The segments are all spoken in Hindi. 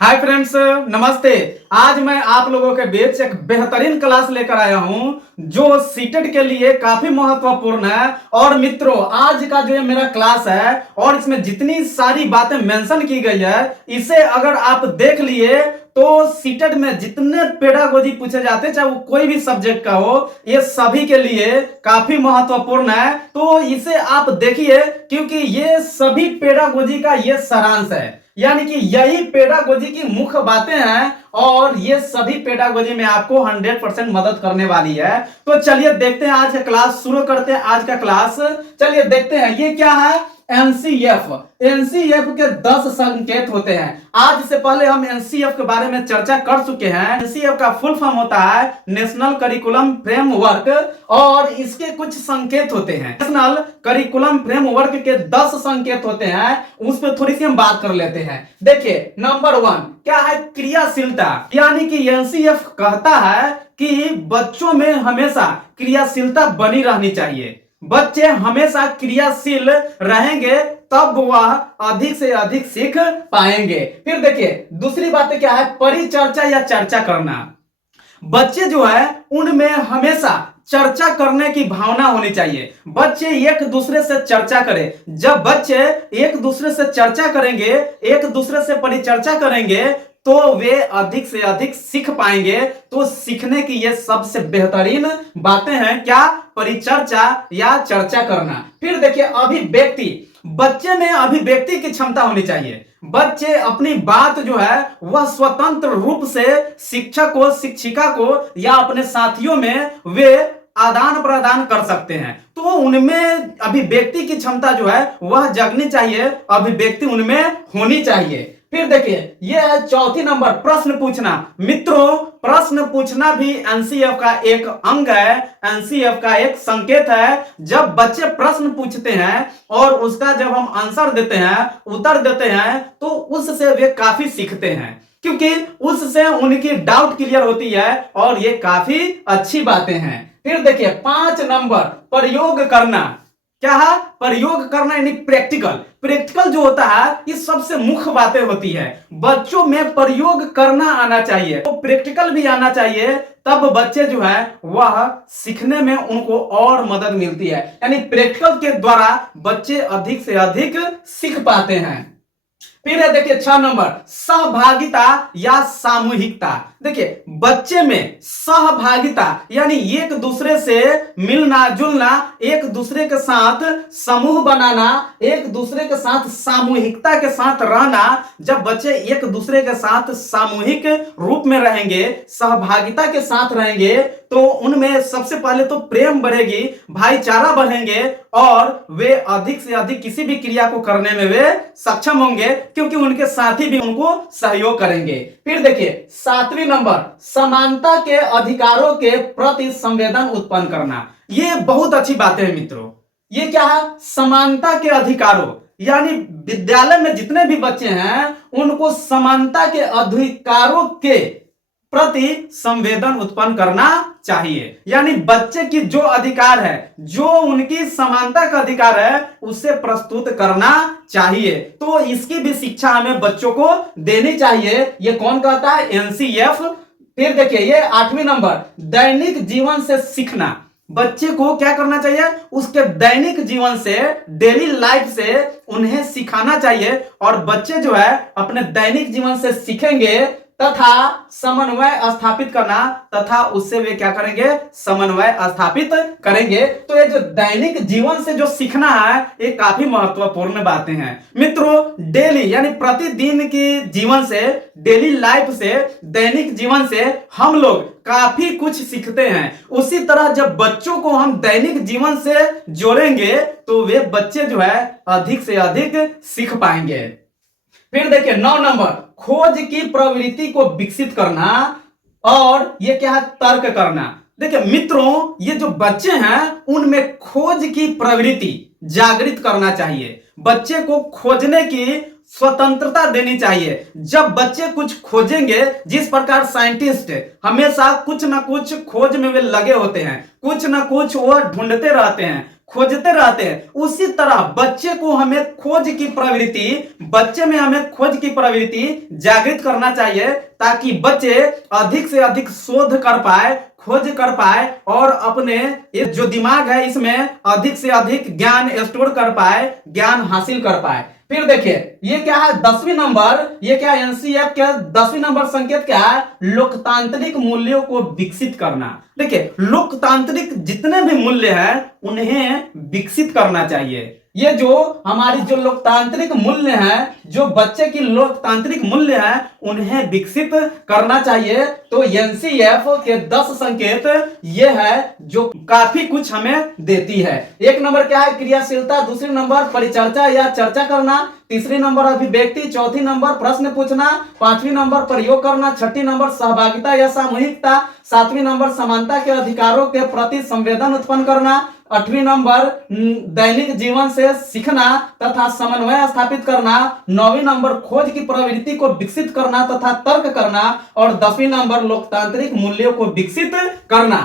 हाय फ्रेंड्स, नमस्ते। आज मैं आप लोगों के बीच एक बेहतरीन क्लास लेकर आया हूं जो सीटेट के लिए काफी महत्वपूर्ण है। और मित्रों, आज का जो ये मेरा क्लास है और इसमें जितनी सारी बातें मेंशन की गई है, इसे अगर आप देख लिए तो सीटेट में जितने पेडागोजी पूछे जाते हैं, चाहे वो कोई भी सब्जेक्ट का हो, ये सभी के लिए काफी महत्वपूर्ण है। तो इसे आप देखिए, क्योंकि ये सभी पेडागोजी का ये सारांश है, यानी कि यही पेडागोजी की मुख्य बातें हैं और ये सभी पेडागोजी में आपको 100% मदद करने वाली है। तो चलिए देखते हैं, आज का क्लास शुरू करते हैं। आज का क्लास चलिए देखते हैं, ये क्या है? एनसीएफ। एनसीएफ के 10 संकेत होते हैं। आज से पहले हम एनसीएफ के बारे में चर्चा कर चुके हैं। एनसीएफ का फुल फॉर्म होता है नेशनल करिकुलम फ्रेमवर्क, और इसके कुछ संकेत होते हैं। नेशनल करिकुलम फ्रेमवर्क के 10 संकेत होते हैं, उस पर थोड़ी सी हम बात कर लेते हैं। देखिए, नंबर 1 क्या है? क्रियाशीलता। यानी कि एनसीएफ कहता है कि बच्चों में हमेशा क्रियाशीलता बनी रहनी चाहिए। बच्चे हमेशा क्रियाशील रहेंगे तब वह अधिक से अधिक सीख पाएंगे। फिर देखिए, दूसरी बात क्या है? परिचर्चा या चर्चा करना। बच्चे जो है उनमें हमेशा चर्चा करने की भावना होनी चाहिए। बच्चे एक दूसरे से चर्चा करें। जब बच्चे एक दूसरे से चर्चा करेंगे, एक दूसरे से परिचर्चा करेंगे, तो वे अधिक से अधिक सीख पाएंगे। तो सीखने की ये सबसे बेहतरीन बातें हैं, क्या? परिचर्चा या चर्चा करना। फिर देखिए, अभिव्यक्ति। बच्चे में अभिव्यक्ति की क्षमता होनी चाहिए। बच्चे अपनी बात जो है वह स्वतंत्र रूप से शिक्षक को, शिक्षिका को या अपने साथियों में वे आदान प्रदान कर सकते हैं। तो उनमें अभिव्यक्ति की क्षमता जो है वह जगनी चाहिए, अभिव्यक्ति उनमें होनी चाहिए। फिर देखिए, यह है चौथी नंबर, प्रश्न पूछना। मित्रों, प्रश्न पूछना भी एनसीएफ का एक अंग है, एनसीएफ का एक संकेत है। जब बच्चे प्रश्न पूछते हैं और उसका जब हम आंसर देते हैं, उत्तर देते हैं, तो उससे वे काफी सीखते हैं, क्योंकि उससे उनकी डाउट क्लियर होती है और ये काफी अच्छी बातें हैं। फिर देखिए, 5 नंबर, प्रयोग करना। क्या है? प्रयोग करना, यानी प्रैक्टिकल। प्रैक्टिकल जो होता है, ये सबसे मुख्य बातें होती है। बच्चों में प्रयोग करना आना चाहिए, तो प्रैक्टिकल भी आना चाहिए, तब बच्चे जो है वह सीखने में उनको और मदद मिलती है। यानी प्रैक्टिकल के द्वारा बच्चे अधिक से अधिक सीख पाते हैं। फिर है देखिए 6 नंबर, सहभागिता या सामूहिकता। देखिए, बच्चे में सहभागिता यानी एक दूसरे से मिलना जुलना, एक दूसरे के साथ समूह बनाना, एक दूसरे के साथ सामूहिकता के साथ रहना। जब बच्चे एक दूसरे के साथ सामूहिक रूप में रहेंगे, सहभागिता के साथ रहेंगे, तो उनमें सबसे पहले तो प्रेम बढ़ेगी, भाईचारा बढ़ेंगे और वे अधिक से अधिक किसी भी क्रिया को करने में वे सक्षम होंगे, क्योंकि उनके साथी भी उनको सहयोग करेंगे। फिर देखिए 7वीं नंबर, समानता के अधिकारों के प्रति संवेदन उत्पन्न करना। ये बहुत अच्छी बात है मित्रों। ये क्या है? समानता के अधिकारों, यानी विद्यालय में जितने भी बच्चे हैं उनको समानता के अधिकारों के प्रति संवेदन उत्पन्न करना चाहिए। यानी बच्चे की जो अधिकार है, जो उनकी समानता का अधिकार है, उसे प्रस्तुत करना चाहिए। तो इसकी भी शिक्षा हमें बच्चों को देनी चाहिए। ये कौन कहता है? एनसीएफ। फिर देखिए, ये 8वीं नंबर, दैनिक जीवन से सीखना। बच्चे को क्या करना चाहिए? उसके दैनिक जीवन से, डेली लाइफ से उन्हें सिखाना चाहिए, और बच्चे जो है अपने दैनिक जीवन से सीखेंगे तथा समन्वय स्थापित करना, तथा उससे वे क्या करेंगे? समन्वय स्थापित करेंगे। तो ये जो दैनिक जीवन से जो सीखना है, ये काफी महत्वपूर्ण बातें हैं मित्रों। डेली यानी प्रतिदिन की जीवन से, डेली लाइफ से, दैनिक जीवन से हम लोग काफी कुछ सीखते हैं। उसी तरह जब बच्चों को हम दैनिक जीवन से जोड़ेंगे, तो वे बच्चे जो है अधिक से अधिक सीख पाएंगे। फिर देखिए 9 नंबर, खोज की प्रवृत्ति को विकसित करना, और ये क्या है? तर्क करना। देखिए मित्रों, ये जो बच्चे हैं उनमें खोज की प्रवृत्ति जागृत करना चाहिए। बच्चे को खोजने की स्वतंत्रता देनी चाहिए। जब बच्चे कुछ खोजेंगे, जिस प्रकार साइंटिस्ट हमेशा कुछ ना कुछ खोज में वे लगे होते हैं, कुछ ना कुछ वो ढूंढते रहते हैं, खोजते रहते हैं, उसी तरह बच्चे को हमें खोज की प्रवृत्ति, बच्चे में हमें खोज की प्रवृत्ति जागृत करना चाहिए, ताकि बच्चे अधिक से अधिक शोध कर पाए, खोज कर पाए और अपने ये जो दिमाग है इसमें अधिक से अधिक ज्ञान स्टोर कर पाए, ज्ञान हासिल कर पाए। फिर देखिए ये क्या है 10वीं नंबर, ये क्या एनसीएफ के 10वीं नंबर संकेत क्या है, लोकतांत्रिक मूल्यों को विकसित करना। देखिए लोकतांत्रिक जितने भी मूल्य हैं उन्हें विकसित करना चाहिए। ये जो हमारी जो लोकतांत्रिक मूल्य हैं, जो बच्चे की लोकतांत्रिक मूल्य हैं उन्हें विकसित करना चाहिए। तो एनसीएफ के 10 संकेत ये है जो काफी कुछ हमें देती है। एक नंबर क्या है, क्रियाशीलता, दूसरी नंबर परिचर्चा या चर्चा करना, तीसरी नंबर अभिव्यक्ति, चौथी नंबर प्रश्न पूछना, पांचवी नंबर प्रयोग करना, छठी नंबर सहभागिता या सामूहिकता, सातवीं नंबर समानता के अधिकारों के प्रति संवेदन उत्पन्न करना, आठवीं नंबर दैनिक जीवन से सीखना तथा समन्वय स्थापित करना, नौवीं नंबर खोज की प्रवृत्ति को विकसित करना तथा तर्क करना, और 10वीं नंबर लोकतांत्रिक मूल्यों को विकसित करना।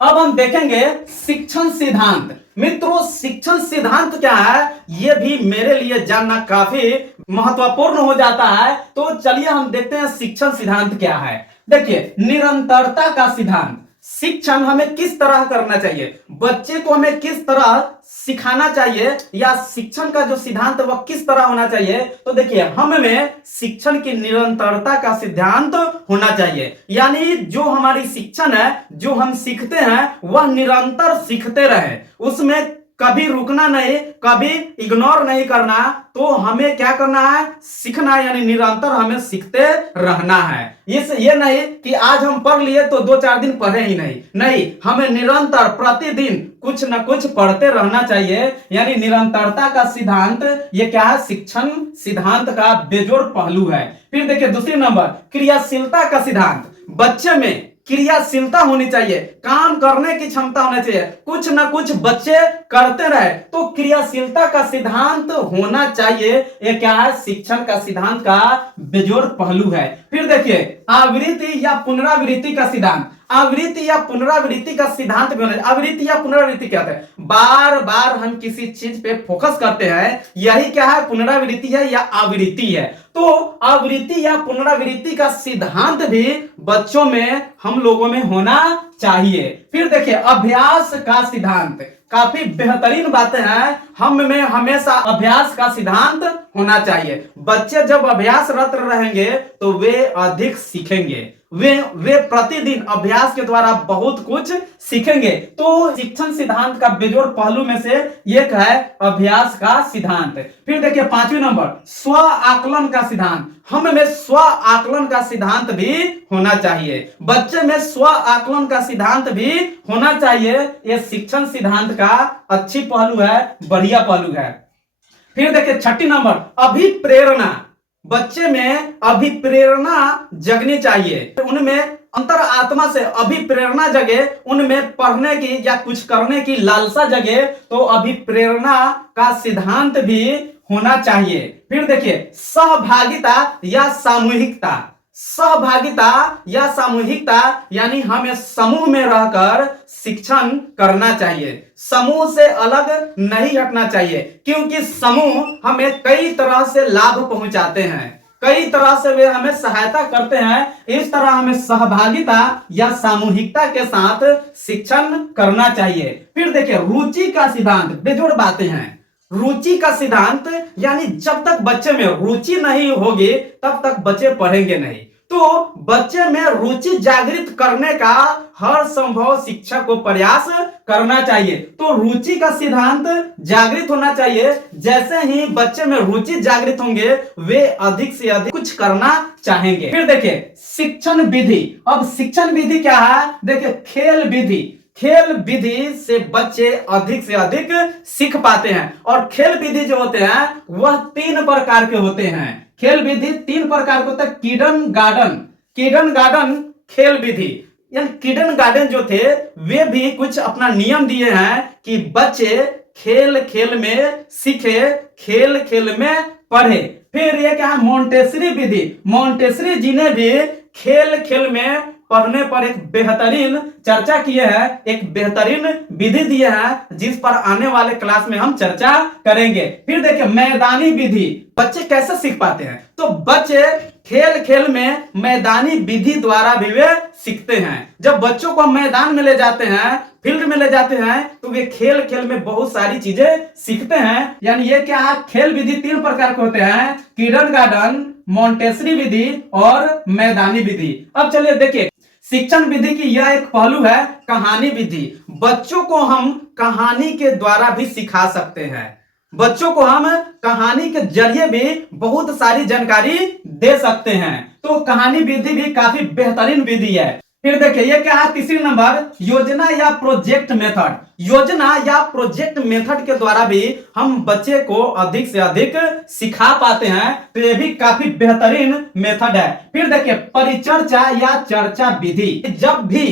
अब हम देखेंगे शिक्षण सिद्धांत। मित्रों शिक्षण सिद्धांत क्या है, यह भी मेरे लिए जानना काफी महत्वपूर्ण हो जाता है। तो चलिए हम देखते हैं शिक्षण सिद्धांत क्या है। देखिए निरंतरता का सिद्धांत, शिक्षण हमें किस तरह करना चाहिए, बच्चे को हमें किस तरह सिखाना चाहिए, या शिक्षण का जो सिद्धांत वह किस तरह होना चाहिए। तो देखिए हम में शिक्षण की निरंतरता का सिद्धांत होना चाहिए, यानी जो हमारी शिक्षण है, जो हम सीखते हैं वह निरंतर सीखते रहे, उसमें कभी रुकना नहीं, कभी इग्नोर नहीं करना। तो हमें क्या करना है, सीखना, यानी निरंतर हमें सीखते रहना है। ये नहीं कि आज हम पढ़ लिए तो 2-4 दिन पढ़े ही नहीं, हमें निरंतर प्रतिदिन कुछ न कुछ पढ़ते रहना चाहिए। यानी निरंतरता का सिद्धांत ये क्या है, शिक्षण सिद्धांत का बेजोड़ पहलू है। फिर देखिए दूसरी नंबर क्रियाशीलता का सिद्धांत, बच्चे में क्रियाशीलता होनी चाहिए, काम करने की क्षमता होनी चाहिए, कुछ ना कुछ बच्चे करते रहे, तो क्रियाशीलता का सिद्धांत होना चाहिए। ये क्या है, शिक्षण का सिद्धांत का बेजोड़ पहलू है। फिर देखिए आवृत्ति या पुनरावृत्ति का सिद्धांत, आवृत्ति या पुनरावृत्ति का सिद्धांत भी होना चाहिए। आवृत्ति या पुनरावृत्ति क्या है, बार बार हम किसी चीज पे फोकस करते हैं, यही क्या है, पुनरावृत्ति है या आवृत्ति है। तो आवृत्ति या पुनरावृत्ति का सिद्धांत भी बच्चों में, हम लोगों में होना चाहिए। फिर देखिए अभ्यास का सिद्धांत, काफी बेहतरीन बातें हैं, हम में हमेशा अभ्यास का सिद्धांत होना चाहिए। बच्चे जब अभ्यासरत रहेंगे तो वे अधिक सीखेंगे, वे प्रतिदिन अभ्यास के द्वारा बहुत कुछ सीखेंगे। तो शिक्षण सिद्धांत का बेजोड़ पहलू में से एक है अभ्यास का सिद्धांत। फिर देखिए 5वीं नंबर स्व आकलन का सिद्धांत, हम में स्व आकलन का सिद्धांत भी होना चाहिए, बच्चे में स्व आकलन का सिद्धांत भी होना चाहिए। यह शिक्षण सिद्धांत का अच्छी पहलू है, बढ़िया पहलू है। फिर देखिए 6ठी नंबर अभिप्रेरणा, बच्चे में अभिप्रेरणा जगनी चाहिए, उनमें अंतर आत्मा से अभिप्रेरणा जगे, उनमें पढ़ने की या कुछ करने की लालसा जगे, तो अभिप्रेरणा का सिद्धांत भी होना चाहिए। फिर देखिए सहभागिता या सामूहिकता, सहभागिता या सामूहिकता यानी हमें समूह में रहकर शिक्षण करना चाहिए, समूह से अलग नहीं हटना चाहिए, क्योंकि समूह हमें कई तरह से लाभ पहुंचाते हैं, कई तरह से वे हमें सहायता करते हैं। इस तरह हमें सहभागिता या सामूहिकता के साथ शिक्षण करना चाहिए। फिर देखिए रुचि का सिद्धांत, बेजोड़ बातें हैं। रुचि का सिद्धांत यानी जब तक बच्चे में रुचि नहीं होगी तब तक बच्चे पढ़ेंगे नहीं, तो बच्चे में रुचि जागृत करने का हर संभव शिक्षक को प्रयास करना चाहिए। तो रुचि का सिद्धांत जागृत होना चाहिए, जैसे ही बच्चे में रुचि जागृत होंगे वे अधिक से अधिक कुछ करना चाहेंगे। फिर देखिए शिक्षण विधि, अब शिक्षण विधि क्या है, देखिए खेल विधि, खेल विधि से बच्चे अधिक से अधिक सीख पाते हैं, और खेल विधि जो होते हैं वह 3 प्रकार के होते हैं। खेल विधि 3 प्रकार के होते हैं, किडन गार्डन खेल विधि, यानी किडन गार्डन जो थे वे भी कुछ अपना नियम दिए हैं कि बच्चे खेल खेल में सीखे, खेल खेल में पढ़े। फिर ये क्या है मोंटेसरी विधि, मोंटेसरी जी ने भी खेल खेल में पढ़ने पर एक बेहतरीन चर्चा किए हैं, एक बेहतरीन विधि दिए हैं जिस पर आने वाले क्लास में हम चर्चा करेंगे। फिर देखिए मैदानी विधि बच्चे कैसे सीख पाते हैं। तो बच्चे खेल खेल में मैदानी विधि द्वारा भी वे सीखते हैं। जब बच्चों को मैदान में ले जाते हैं, फील्ड में ले जाते हैं, तो वे खेल खेल में बहुत सारी चीजें सीखते हैं। यानी ये क्या है, खेल विधि 3 प्रकार के होते हैं, किंडरगार्टन, मॉन्टेसरी विधि और मैदानी विधि। अब चलिए देखिए शिक्षण विधि की यह एक पहलू है कहानी विधि। बच्चों को हम कहानी के द्वारा भी सिखा सकते हैं। बच्चों को हम कहानी के जरिए भी बहुत सारी जानकारी दे सकते हैं। तो कहानी विधि भी काफी बेहतरीन विधि है। फिर देखिए ये क्या है, तीसरी नंबर योजना या प्रोजेक्ट मेथड। योजना या प्रोजेक्ट मेथड के द्वारा भी हम बच्चे को अधिक से अधिक सिखा पाते हैं। तो ये भी काफी बेहतरीन मेथड है। फिर देखिए परिचर्चा या चर्चा विधि। जब भी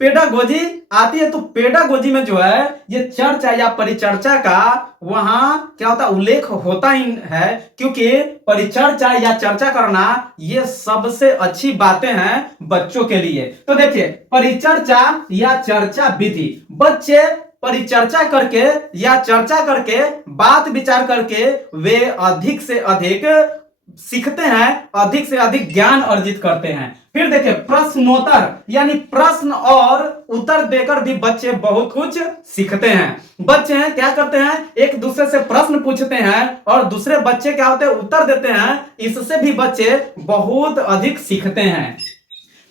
पेडागोजी आती है तो पेडागोजी में जो है ये चर्चा या परिचर्चा का वहां क्या होता है, उल्लेख होता ही है, क्योंकि परिचर्चा या चर्चा करना ये सबसे अच्छी बातें हैं बच्चों के लिए। तो देखिए परिचर्चा या चर्चा विधि, बच्चे परिचर्चा करके या चर्चा करके बात विचार करके वे अधिक से अधिक सीखते हैं, अधिक से अधिक ज्ञान अर्जित करते हैं। फिर देखिए प्रश्नोत्तर यानी प्रश्न और उत्तर देकर भी बच्चे बहुत कुछ सीखते हैं। बच्चे क्या करते हैं, एक दूसरे से प्रश्न पूछते हैं और दूसरे बच्चे क्या होते हैं उत्तर देते हैं। इससे भी बच्चे बहुत अधिक सीखते हैं।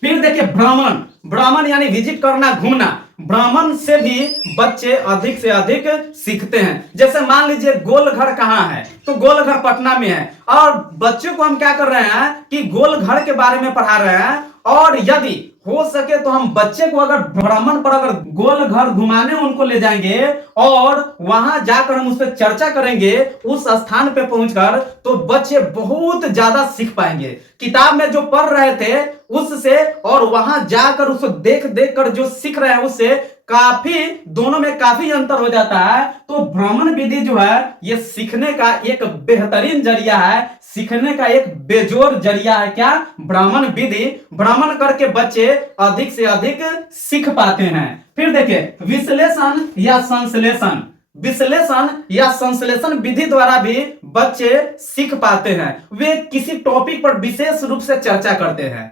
फिर देखिए भ्रमण, भ्रमण यानी विजिट करना, घूमना। भ्रमण से भी बच्चे अधिक से अधिक सीखते हैं। जैसे मान लीजिए गोलघर कहाँ है, तो गोलघर पटना में है, और बच्चों को हम क्या कर रहे हैं कि गोलघर के बारे में पढ़ा रहे हैं। और यदि हो सके तो हम बच्चे को अगर भ्रमण पर अगर गोलघर घुमाने उनको ले जाएंगे और वहां जाकर हम उस पर चर्चा करेंगे, उस स्थान पे पहुंचकर, तो बच्चे बहुत ज्यादा सीख पाएंगे। किताब में जो पढ़ रहे थे उससे और वहां जाकर उसको देख देख कर जो सीख रहे हैं उससे काफी, दोनों में काफी अंतर हो जाता है। तो भ्रमण विधि जो है ये सीखने का एक बेहतरीन जरिया है, सीखने का एक बेजोर जरिया है। क्या, भ्रमण विधि। भ्रमण करके बच्चे अधिक से अधिक सीख पाते हैं। फिर देखिए विश्लेषण या संश्लेषण। विश्लेषण या संश्लेषण विधि द्वारा भी बच्चे सीख पाते हैं। वे किसी टॉपिक पर विशेष रूप से चर्चा करते हैं,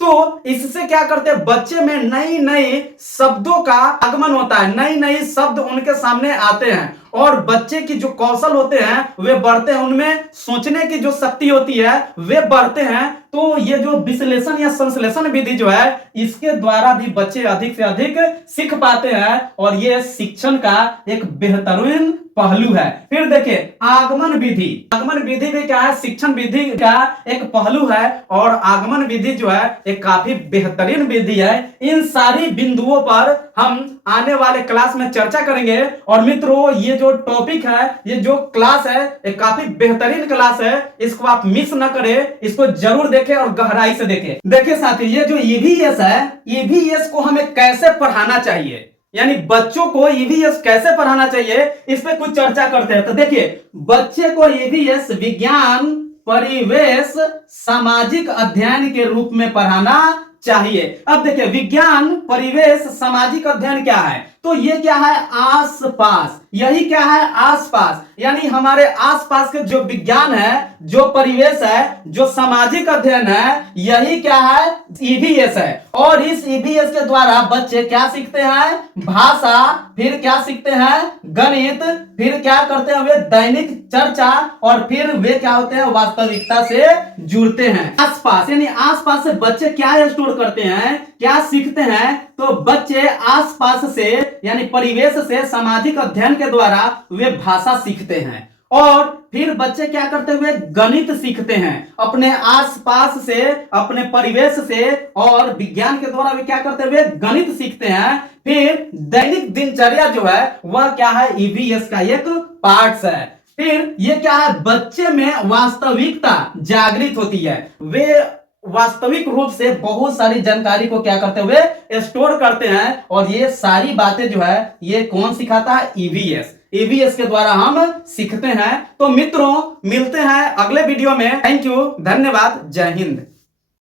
तो इससे क्या करते हैं, बच्चे में नई नई शब्दों का आगमन होता है, नई नई शब्द उनके सामने आते हैं और बच्चे की जो कौशल होते हैं वे बढ़ते हैं, उनमें सोचने की जो शक्ति होती है वे बढ़ते हैं। तो ये जो विश्लेषण या संश्लेषण विधि जो है इसके द्वारा भी बच्चे अधिक से अधिक सीख पाते हैं और ये शिक्षण का एक बेहतरीन पहलू है। फिर देखिए आगमन विधि। आगमन विधि भी क्या है, शिक्षण विधि का एक पहलू है और आगमन विधि जो है एक काफी बेहतरीन विधि है। इन सारी बिंदुओं पर हम आने वाले क्लास में चर्चा करेंगे। और मित्रों ये जो टॉपिक है, ये जो क्लास है, एक काफी बेहतरीन क्लास है, इसको आप मिस ना करें, इसको जरूर देखें और गहराई से देखें। देखिए साथी ये जो ईवीएस है, ईवीएस को हमें कैसे पढ़ाना चाहिए, यानी बच्चों को ईवीएस कैसे पढ़ाना चाहिए, इस पे कुछ चर्चा करते हैं। तो देखिए बच्चे को ईवीएस विज्ञान परिवेश सामाजिक अध्ययन के रूप में पढ़ाना चाहिए। अब देखिए विज्ञान परिवेश सामाजिक अध्ययन क्या है, तो ये क्या है, आसपास, यही क्या है, आसपास, यानी हमारे आसपास के जो विज्ञान है, जो परिवेश है, जो सामाजिक अध्ययन है, यही क्या है, ईवीएस है। और इस ईवीएस के द्वारा बच्चे क्या सीखते हैं, भाषा, फिर क्या सीखते हैं, गणित, फिर क्या करते हैं वे दैनिक चर्चा, और फिर वे क्या होते हैं, वास्तविकता से जुड़ते हैं। आसपास यानी आसपास से बच्चे क्या स्टोर करते हैं, क्या सीखते हैं, तो बच्चे आसपास से यानी परिवेश से सामाजिक अध्ययन के द्वारा वे भाषा सीखते हैं। और फिर बच्चे क्या करते हुए गणित सीखते हैं, अपने आसपास से, अपने परिवेश से, और विज्ञान के द्वारा वे क्या करते हुए गणित सीखते हैं। फिर दैनिक दिनचर्या जो है वह क्या है, ईवीएस का एक पार्ट है। फिर ये क्या है, बच्चे में वास्तविकता जागृत होती है, वे वास्तविक रूप से बहुत सारी जानकारी को क्या करते हुए स्टोर करते हैं। और ये सारी बातें जो है ये कौन सिखाता है, ईवीएस। ईवीएस के द्वारा हम सीखते हैं। तो मित्रों मिलते हैं अगले वीडियो में। थैंक यू, धन्यवाद, जय हिंद।